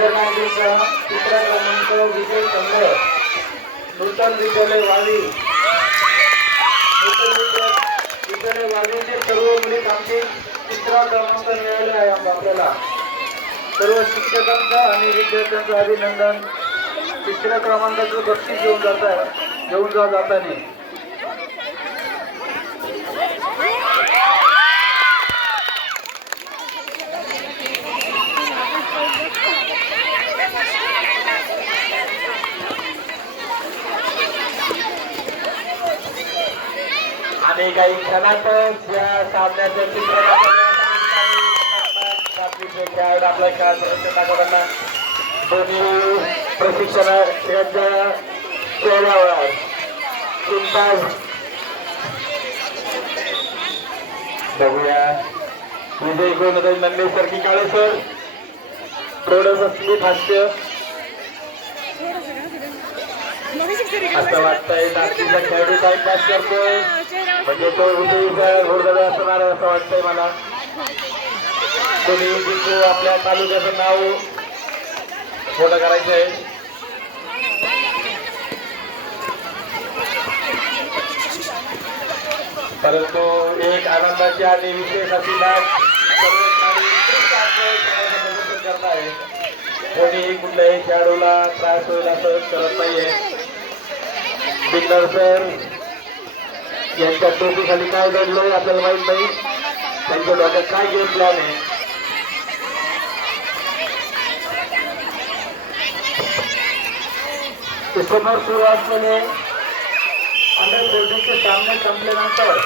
नांदेडचा तिसरा क्रमांक विजय संघ नूतन विद्यालय वावी विद्यालय वावीचे सर्व मुली आमचे तिसरा क्रमांक मिळाले आहे आपल्याला। सर्व शिक्षकांचा आणि विद्यार्थ्यांचं अभिनंदन। तिसऱ्या क्रमांकाचं बक्षीस घेऊन जाताना आणि काही क्षणातच या सामन्याचं चित्र आपल्या खेळाडूंना दोन्ही प्रशिक्षणाच्या चेहऱ्यावर चिंता बघूया। विजय कोण नंदी सरकी काळे सर थोडंसं स्मित हास्य असं वाटतंय। नागपूरचा खेळाडू टाइमपास करतोय म्हणजे तो विजयीचा घोडदळ असणार असं वाटतंय मला। कोणी जिंकू आपल्या तालुक्याचं नाव मोठं करायचं आहे। परंतु एक आनंदाची आणि विशेष अशी बाब करत आहे। कोणीही कुठल्याही खेळाडूला त्रास होईल असं करत नाहीये। बिल्डर सर यांच्या टोपीखाली काय घडलंय आपल्याला माहित नाही, त्यांच्या डोक्यात काय गेम प्लॅन आहे। समोर सुरू असलेले अंडर 14 सामने संपल्यानंतर